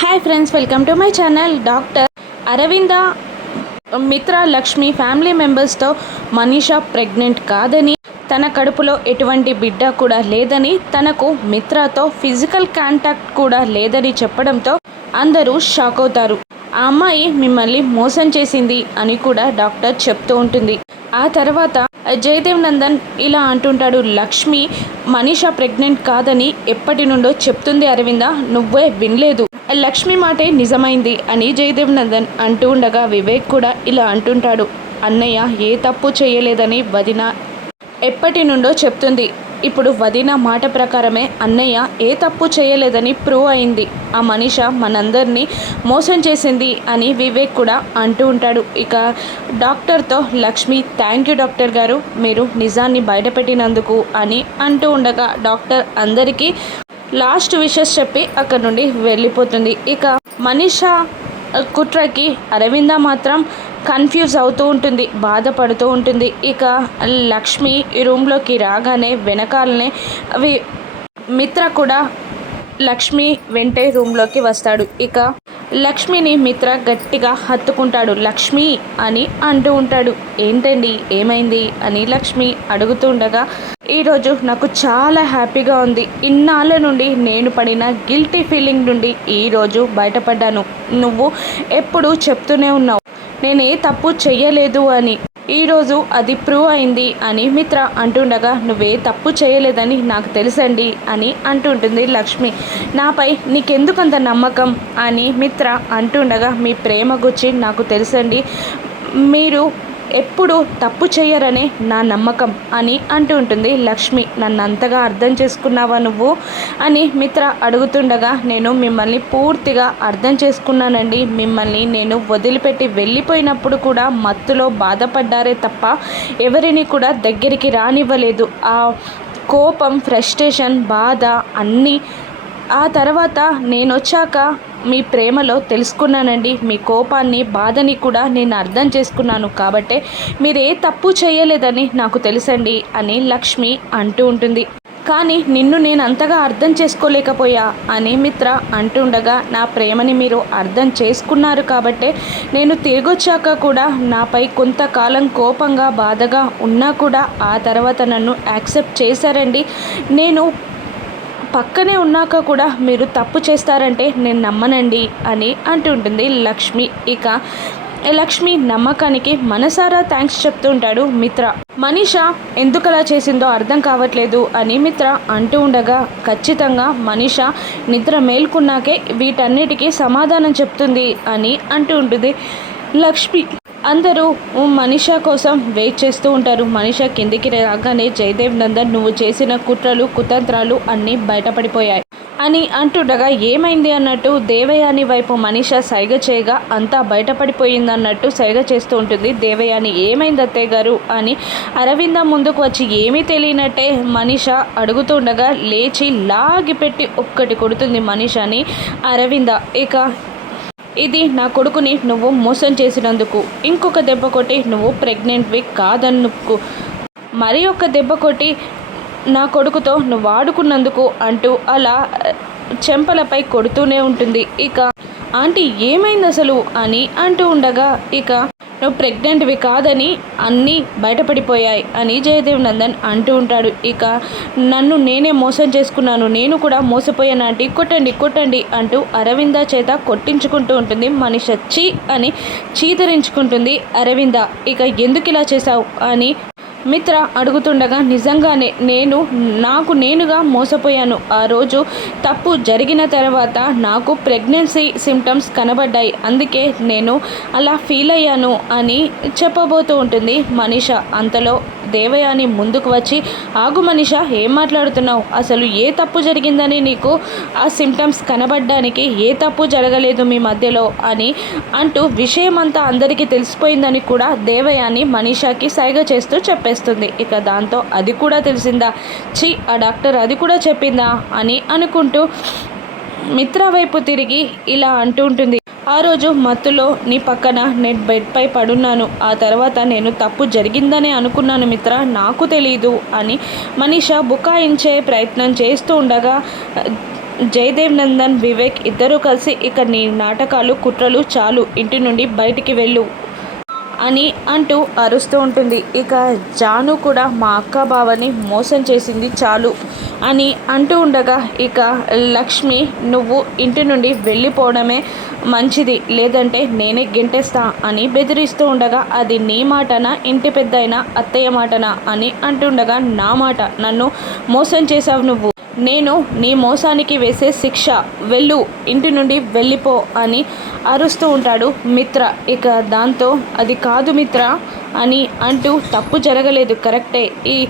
Hi friends welcome to my channel doctor Aravinda Mitra Lakshmi family మెంబర్స్తో Manisha pregnant కాదని తన కడుపులో ఎటువంటి బిడ్డ కూడా లేదని తనకు మిత్రతో ఫిజికల్ కాంటాక్ట్ కూడా లేదని చెప్పడంతో అందరూ షాక్ అవుతారు. ఆ అమ్మాయి మిమ్మల్ని మోసం చేసింది అని కూడా డాక్టర్ చెప్తూ ఉంటుంది. ఆ తర్వాత జయదేవ్ నందన్ ఇలా అంటుంటాడు లక్ష్మి మనీషా ప్రెగ్నెంట్ కాదని ఎప్పటి నుండో చెప్తుంది అరవింద నువ్వే వినలేదు. లక్ష్మి మాటే నిజమైంది అని జయదేవ్ నందన్ అంటూ ఉండగా వివేక్ కూడా ఇలా అంటుంటాడు అన్నయ్య ఏ తప్పు చేయలేదని వదిన ఎప్పటి నుండో చెప్తుంది. ఇప్పుడు వదిన మాట ప్రకారమే అన్నయ్య ఏ తప్పు చేయలేదని ప్రూవ్ అయింది. ఆ మనిష మనందరినీ మోసం చేసింది అని వివేక్ కూడా అంటూ ఉంటాడు. ఇక డాక్టర్తో లక్ష్మి థ్యాంక్ యూ డాక్టర్ గారు మీరు నిజాన్ని బయటపెట్టినందుకు అని అంటూ ఉండగా డాక్టర్ అందరికీ లాస్ట్ విషెస్ చెప్పి అక్కడ నుండి వెళ్ళిపోతుంది. ఇక మనిష కుట్రకి అరవింద మాత్రం కన్ఫ్యూజ్ అవుతూ ఉంటుంది బాధపడుతూ ఉంటుంది. ఇక లక్ష్మి ఈ రూమ్లోకి రాగానే వెనకాలనే అవి మిత్ర కూడా లక్ష్మి వెంటే రూమ్లోకి వస్తాడు. ఇక లక్ష్మిని మిత్ర గట్టిగా హత్తుకుంటాడు. లక్ష్మి అని అంటూ ఉంటాడు. ఏంటండి? ఏమైంది? అని లక్ష్మి అడుగుతుండగా ఈరోజు నాకు చాలా హ్యాపీగా ఉంది. ఇన్నాళ్ళ నుండి నేను పడిన గిల్టీ ఫీలింగ్ నుండి ఈరోజు బయటపడ్డాను. నువ్వు ఎప్పుడు చెప్తూనే ఉన్నావు. నేను ఏ తప్పు చెయ్యలేదు అని. ఈరోజు అది ప్రూవ్ అయింది అని మిత్ర అంటుండగా నువ్వే తప్పు చేయలేదని నాకు తెలుసండి అని అంటుంటుంది లక్ష్మి. నాపై నీకెందుకంత నమ్మకం? అని మిత్ర అంటుండగా మీ ప్రేమ గురించి నాకు తెలుసండి. మీరు ఎప్పుడు తప్పు చేయరనే నా నమ్మకం అని అంటూ ఉంటుంది లక్ష్మి. నన్ను అంతగా అర్థం చేసుకున్నావా నువ్వు? అని మిత్ర అడుగుతుండగా నేను మిమ్మల్ని పూర్తిగా అర్థం చేసుకున్నానండి. మిమ్మల్ని నేను వదిలిపెట్టి వెళ్ళిపోయినప్పుడు కూడా మత్తులో బాధపడ్డారే తప్ప ఎవరిని కూడా దగ్గరికి రానివ్వలేదు. ఆ కోపం ఫ్రస్ట్రేషన్ బాధ అన్నీ ఆ తర్వాత నేను వచ్చాక మీ ప్రేమలో తెలుసుకున్నానండి. మీ కోపాన్ని బాధని కూడా నేను అర్థం చేసుకున్నాను. కాబట్టే మీరు ఏ తప్పు చేయలేదని నాకు తెలుసండి అని లక్ష్మి అంటూ ఉంటుంది. కానీ నిన్ను నేను అంతగా అర్థం చేసుకోలేకపోయా అని మిత్ర అంటుండగా నా ప్రేమని మీరు అర్థం చేసుకున్నారు కాబట్టే నేను తిరిగొచ్చాక కూడా నాపై కొంతకాలం కోపంగా బాధగా ఉన్నా కూడా ఆ తర్వాత నన్ను యాక్సెప్ట్ చేశారండి. నేను పక్కనే ఉన్నాక కూడా మీరు తప్పు చేస్తారంటే నేను నమ్మనండి అని అంటుంటుంది లక్ష్మి. ఇక లక్ష్మి నమ్మకానికి మనసారా థ్యాంక్స్ చెప్తూ ఉంటాడు మిత్ర. మనీష ఎందుకలా చేసిందో అర్థం కావట్లేదు అని మిత్ర అంటూ ఉండగా ఖచ్చితంగా మనీష నిద్ర మేల్కున్నాకే వీటన్నిటికీ సమాధానం చెప్తుంది అని అంటూ ఉంటుంది లక్ష్మి. అందరూ మనిష కోసం వెయిట్ చేస్తూ ఉంటారు. మనిష కిందికి రాగానే జయదేవ్ నందన్ నువ్వు చేసిన కుట్రలు కుతంత్రాలు అన్నీ బయటపడిపోయాయి. అని అంటుండగా ఏమైంది? అన్నట్టు దేవయాని వైపు మనిష సైగ చేయగా అంతా బయటపడిపోయింది అన్నట్టు సైగ చేస్తూ ఉంటుంది. దేవయాని ఏమైంది అత్తయ్య గారు? అని అరవింద ముందుకు వచ్చి ఏమీ తెలియనట్టే మనిష అడుగుతుండగా లేచి లాగిపెట్టి ఒక్కటి కొడుతుంది మనిషని. అరవింద ఇక ఇది నా కొడుకుని నువ్వు మోసం చేసినందుకు. ఇంకొక దెబ్బ కొట్టి నువ్వు ప్రెగ్నెంట్వి కాదన్నుకు మరి ఒక దెబ్బ కొట్టి నా కొడుకుతో నువ్వు ఆడుకున్నందుకు అంటూ అలా చెంపలపై కొడుతూనే ఉంటుంది. ఇక ఆంటీ ఏమైంది అసలు అని అంటూ ఉండగా ఇక నువ్వు ప్రెగ్నెంట్వి కాదని అన్నీ బయటపడిపోయాయి అని జయదేవ్ నందన్ అంటూ ఉంటాడు. ఇక నన్ను నేనే మోసం చేసుకున్నాను. నేను కూడా మోసపోయానంటే కొట్టండి కొట్టండి అంటూ అరవింద చేత కొట్టించుకుంటూ ఉంటుంది. మనిషి చీ అని చీదరించుకుంటుంది అరవింద. ఇక ఎందుకు ఇలా చేశావు? అని మిత్ర అడుగుతుండగా నిజంగానే నేను నాకు నేనుగా మోసపోయాను. ఆ రోజు తప్పు జరిగిన తర్వాత నాకు ప్రెగ్నెన్సీ సిమ్టమ్స్ కనబడ్డాయి. అందుకే నేను అలా ఫీల్ అయ్యాను అని చెప్పబోతూ ఉంటుంది మనీష. అంతలో దేవయాని ముందుకు వచ్చి ఆగు మనిష ఏం మాట్లాడుతున్నావు? అసలు ఏ తప్పు జరిగిందని నీకు ఆ సిమ్టమ్స్ కనబడ్డానికి ఏ తప్పు జరగలేదు మీ మధ్యలో అని అంటూ విషయం అంతా అందరికీ తెలిసిపోయిందని కూడా దేవయాని మనీషాకి సైగ చేస్తూ చెప్పేస్తుంది. ఇక దాంతో అది కూడా తెలిసిందా? చి ఆ డాక్టర్ అది కూడా చెప్పిందా? అని అనుకుంటూ మిత్ర వైపు తిరిగి ఇలా అంటూ ఉంటుంది. ఆ రోజు మత్తులో నీ పక్కన నెట్ బెడ్పై పడున్నాను. ఆ తర్వాత నేను తప్పు జరిగిందనే అనుకున్నాను మిత్ర. నాకు తెలీదు అని మనీష బుకాయించే ప్రయత్నం చేస్తూ ఉండగా జయదేవ్ నందన్ వివేక్ ఇద్దరూ కలిసి ఇక నీ నాటకాలు కుట్రలు చాలు. ఇంటి నుండి బయటికి వెళ్ళు. అని అంటూ అరుస్తూ ఉంటుంది. ఇక జాను కూడా మా అక్క బావని మోసం చేసింది చాలు అని అంటూ ఉండగా ఇక లక్ష్మి నువ్వు ఇంటి నుండి వెళ్ళిపోవడమే మంచిది లేదంటే నేనే గెంటేస్తా అని బెదిరిస్తూ ఉండగా అది నీ మాటనా ఇంటి పెద్దయినా అత్తయ్య మాటనా అని అంటుండగా నా మాట నన్ను మోసం చేశావు నువ్వు. నేను నీ మోసానికి వేసే శిక్ష. వెళ్ళు ఇంటి నుండి వెళ్ళిపో అని అరుస్తూ ఉంటాడు మిత్ర. ఇక దాంతో అది కాదు మిత్ర అని అంటూ తప్పు జరగలేదు కరెక్టే. ఈ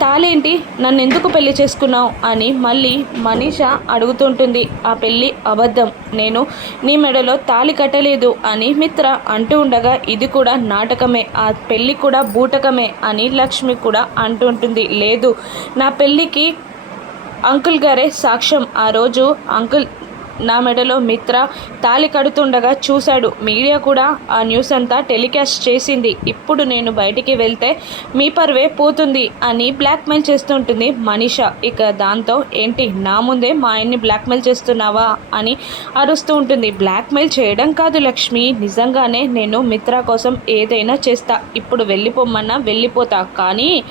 తాలేంటి? నన్ను ఎందుకు పెళ్ళి చేసుకున్నావు? అని మళ్ళీ మనీష అడుగుతుంటుంది. ఆ పెళ్ళి అబద్ధం. నేను నీ మెడలో తాళి కట్టలేదు అని మిత్ర అంటూ ఉండగా ఇది కూడా నాటకమే. ఆ పెళ్ళి కూడా బూటకమే అని లక్ష్మి కూడా అంటూ ఉంటుంది లేదు నా పెళ్ళికి అంకుల్ గారే సాక్ష్యం. ఆ రోజు అంకుల్ నా మెడలో మిత్ర తాలి కడుతుండగా చూశాడు. మీడియా కూడా ఆ న్యూస్ అంతా టెలికాస్ట్ చేసింది. ఇప్పుడు నేను బయటికి వెళ్తే మీ పర్వే పోతుంది అని బ్లాక్మెయిల్ చేస్తుంటుంది మనీష. ఇక దాంతో ఏంటి? నా ముందే మా ఆయన్ని బ్లాక్మెయిల్ చేస్తున్నావా? అని అరుస్తూ ఉంటుంది. బ్లాక్మెయిల్ చేయడం కాదు లక్ష్మి. నిజంగానే నేను మిత్ర కోసం ఏదైనా చేస్తా. ఇప్పుడు వెళ్ళిపోమన్నా వెళ్ళిపోతా. కానీ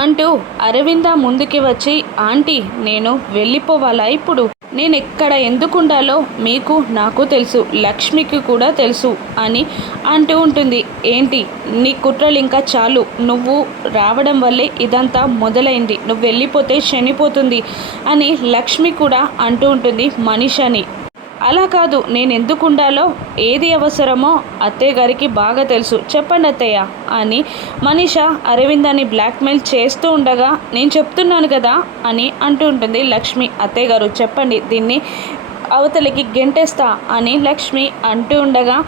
అంటూ అరవింద ముందుకి వచ్చి ఆంటీ నేను వెళ్ళిపోవాలా ఇప్పుడు? నేను ఎక్కడ ఎందుకు ఉండాలో మీకు నాకు తెలుసు లక్ష్మికి కూడా తెలుసు అని అంటూ ఉంటుంది. ఏంటి? నీ కుట్రలు ఇంకా చాలు. నువ్వు రావడం వల్లే ఇదంతా మొదలైంది. నువ్వు వెళ్ళిపోతే చనిపోతుంది అని లక్ష్మి కూడా అంటూ ఉంటుంది మనిషని. అలా కాదు నేను ఎందుకు ఉండాలో ఏది అవసరమో అత్తయ్య గారికి బాగా తెలుసు. చెప్పండి అత్తయ్య అని మనీష అరవిందాన్ని బ్లాక్మెయిల్ చేస్తూ ఉండగా నేను చెప్తున్నాను కదా అని అంటూ ఉంటుంది లక్ష్మి. అత్తయ్య గారు చెప్పండి దీన్ని అవతలికి గెంటేస్తా అని లక్ష్మి అంటూ ఉండగా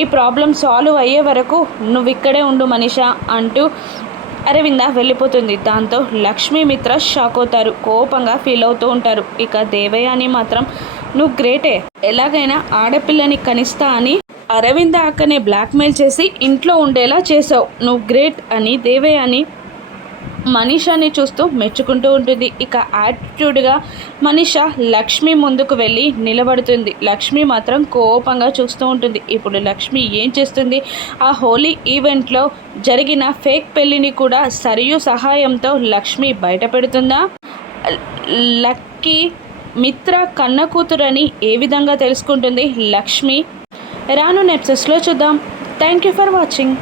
ఈ ప్రాబ్లం సాల్వ్ అయ్యే వరకు నువ్వు ఇక్కడే ఉండు మనీష అంటూ అరవింద వెళ్ళిపోతుంది. దాంతో లక్ష్మీ మిత్ర షాక్ అవుతారు కోపంగా ఫీల్ అవుతూ ఉంటారు. ఇక దేవయాని మాత్రం నువ్వు గ్రేటే. ఎలాగైనా ఆడపిల్లని కనిస్తా అని అరవింద అక్కనే బ్లాక్మెయిల్ చేసి ఇంట్లో ఉండేలా చేసావు నువ్వు గ్రేట్ అని దేవే అని మనీషాని చూస్తూ మెచ్చుకుంటూ ఉంటుంది. ఇక యాటిట్యూడ్గా మనీష లక్ష్మి ముందుకు వెళ్ళి నిలబడుతుంది. లక్ష్మి మాత్రం కోపంగా చూస్తూ ఉంటుంది. ఇప్పుడు లక్ష్మి ఏం చేస్తుంది? ఆ హోలీ ఈవెంట్లో జరిగిన ఫేక్ పెళ్ళిని కూడా సరియు సహాయంతో లక్ష్మి బయట పెడుతుందా లక్కీ మిత్ర కన్న కూతురని ఏ విధంగా తెలుసుకుంటుంది లక్ష్మి? రాను నెప్సెస్లో చూద్దాం. Thank you for watching